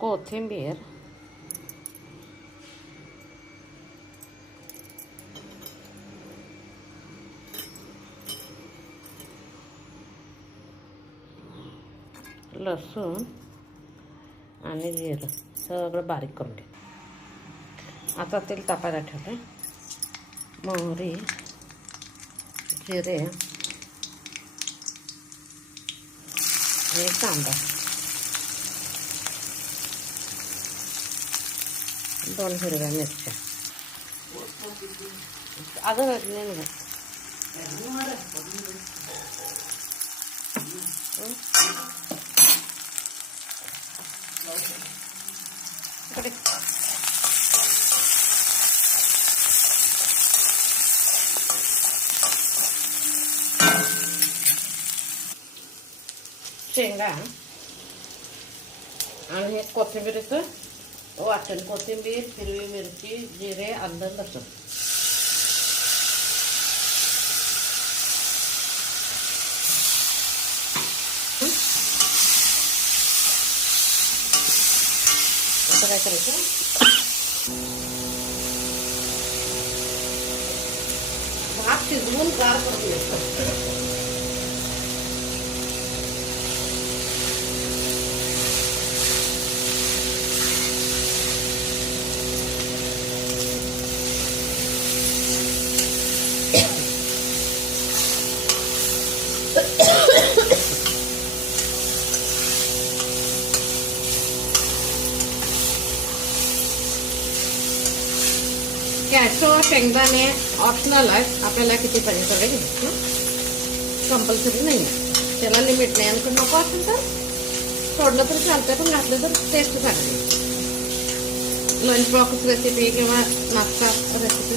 कोथिंबीर, लसूण आणि जिरं सगळं बारीक करून घे. आता तेल तापायला ठेवले. मोहरी, जिरे आणि कांदा, 2 हिरव्या मिरच्या. अगं नाही शेंगा आणि हे कोथिंबीरीचं वाटण. कोथिंबीर, हिरवी मिरची, जिरे, आलं, लसूण. आता काय करायचं, भात शिजवून गार करून घ्यायचं. कॅशो शेंगदाणे ऑप्शनल आहे, आपल्याला किती पाहिजे तेवढे घ्यायचं, कंपल्सरी नाही आहे, त्याला लिमिट नाही. आणि नको असेल तर सोडलं तर चालतं, पण घातलं तर टेस्ट चांगली. लंच बॉक्स रेसिपी किंवा नाश्ता रेसिपी,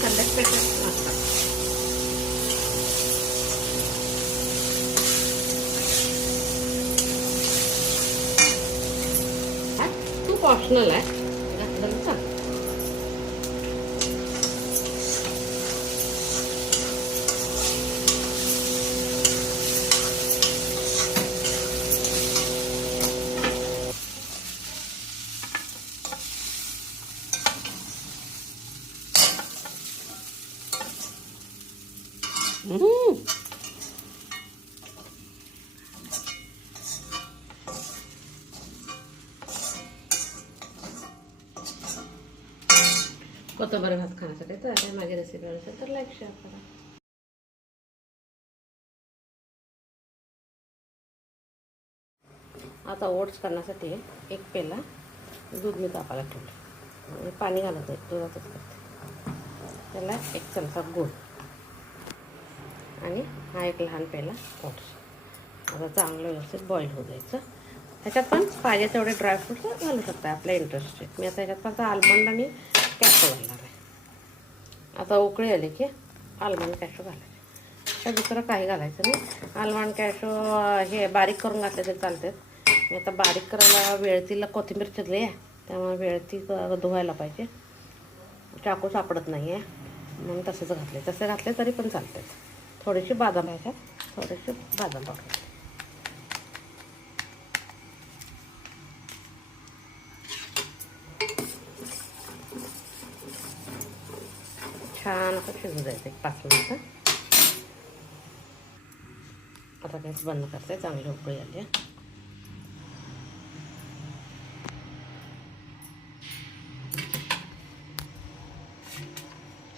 संध्याकाळचा नाश्ता. खूप ऑप्शनल आहे, घातलं चालतं. कोथिंबीर भात खाण्यासाठी तर माझी रेसिपी असेल तर लाईक शेअर करा. आता ओट्स करण्यासाठी एक पेला दूध मी तापायला ठेवलं आणि पाणी घालत आहे, दुधातच करते. त्याला 1 चमचा गूळ आणि हा 1 लहान पेला ओट्स. आता चांगलं व्यवस्थित बॉईल होऊ द्यायचं. त्याच्यात पण पाहिजे तेवढे ड्रायफ्रूट्स घालू शकता आपल्या इंटरेस्टचे. मी आता याच्यात फक्त आल्मंड आणि कॅशो घालणार आहे. आता उकळी आली की आल्मंड कॅशो घालायचे, तर दुसरं काही घालायचं नाही. आल्मंड कॅशो हे बारीक करून घातले तरी चालते. मी आता बारीक करायला वेळतीला कोथिंबीर चिरली आहे, त्यामुळे वेळती धुवायला पाहिजे, चाकू सापडत नाही आहे म्हणून तसेच घातले. तसे घातले तरी पण चालते. थोडीशी बदाम ह्याच्यात, थोडीशी बदाम पावडर. छान असं शिजू द्यायचं 1-5 मिनिटं. आता गॅस बंद करते, चांगली उकळी आली आहे.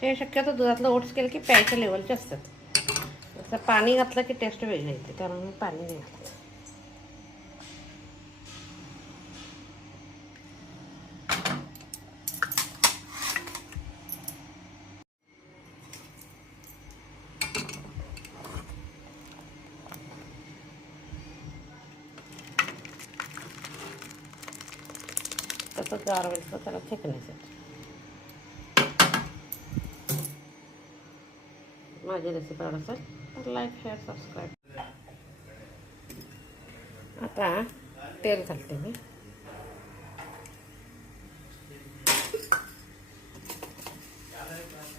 हे शक्यतो दुधातलं ओट्स केलं की प्यायच्या लेवलचे असतात. तसं पाणी घातलं की टेस्ट वेगळी येते, त्यामुळे मी पाणी नाही घालत. तसं गार व्हायचं त्याला थिकनेस. माझी रेसिपी आवडत असेल तर लाईक शेअर सबस्क्राईब. आता तेल घालते मी.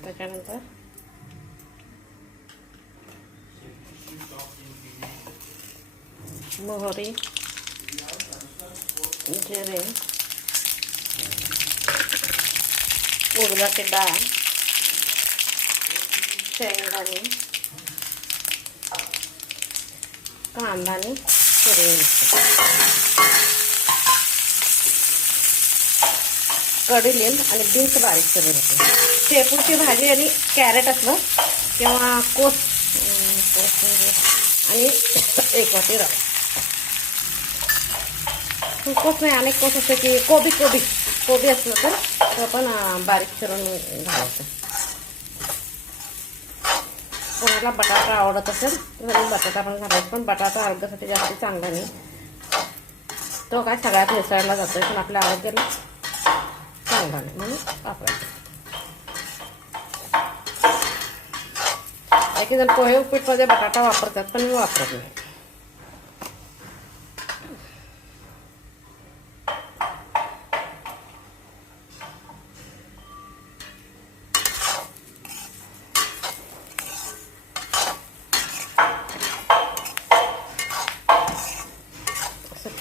त्याच्यानंतर मोहरी, जिरे, उडदाची डाळ, शेंगदाणे, कांदा आणि हिरवी मिरची, कडीलिंब आणि बीन्स बारीक करून घेतले. शेपूची भाजी आणि कॅरेट असलं किंवा कोस आणि एक वाटी रवा. कोस नाही, अनेक कोस असते की कोबी असलं तर तो पण बारीक चिरून घालायचं. कोणाला बटाटा आवडत असेल तर बटाटा पण घालायचं, पण बटाटा आरोग्यासाठी जास्त चांगला नाही. तो काय सगळ्यात मिसळला जातोय, पण आपल्या आरोग्याला चांगला नाही म्हणून वापरायचं. काही जण पोहे उपीटमध्ये बटाटा वापरतात, पण मी वापरत नाही.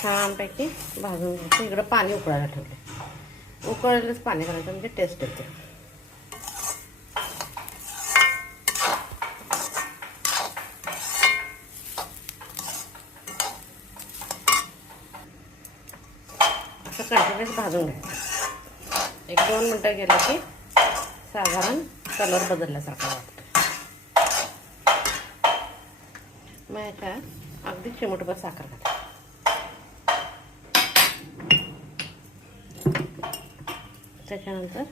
छानपैकी भाजून घ्यायचं. इकडं पाणी उकळायला ठेवले. उकळलेलंच पाणी घालायचं म्हणजे टेस्ट येते. असं कंटिन्यूस भाजून घ्यायचं. 1-2 मिनटं गेलं की साधारण कलर बदलल्यासारखा वाटतं. मग ह्याच्यात अगदी चिमूटभर साखर घालायची. त्याच्यानंतर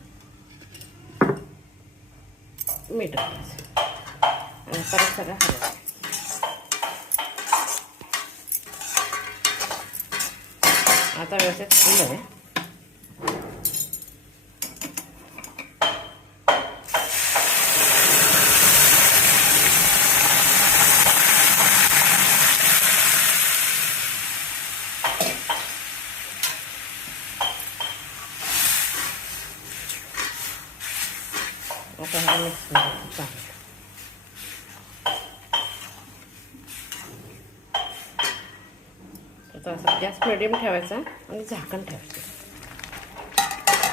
मीठ घालायचं आणि परत सगळं हलवायचं. आता व्यवस्थित हलवलं आहे. आता हा मिक्स करायचं. आता असं गॅस मिडियम ठेवायचा आणि झाकण ठेवायचं.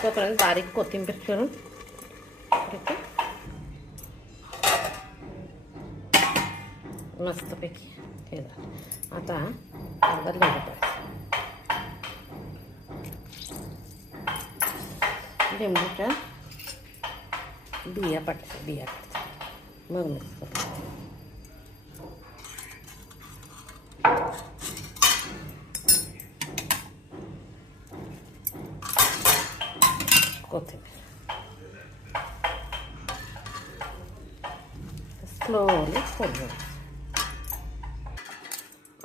तोपर्यंत बारीक कोथिंबीर चिरून घेते. मस्तपैकी हे झालं. आता अर्धा लिंबू टाकायचं. लिंबूच्या बिया काढायच्या. मग मिक्स करायचं. कोथिंबीर स्लोली फोडून.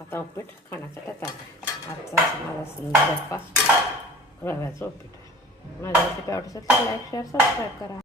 आता उपीट खाण्याचा त्यात आला. आजचा माझा ब्रेकफास्ट रव्याचं उपीट. माझ्या रेसिपी आवडत असेल तर लाईक, शेअर, सबस्क्राईब करा.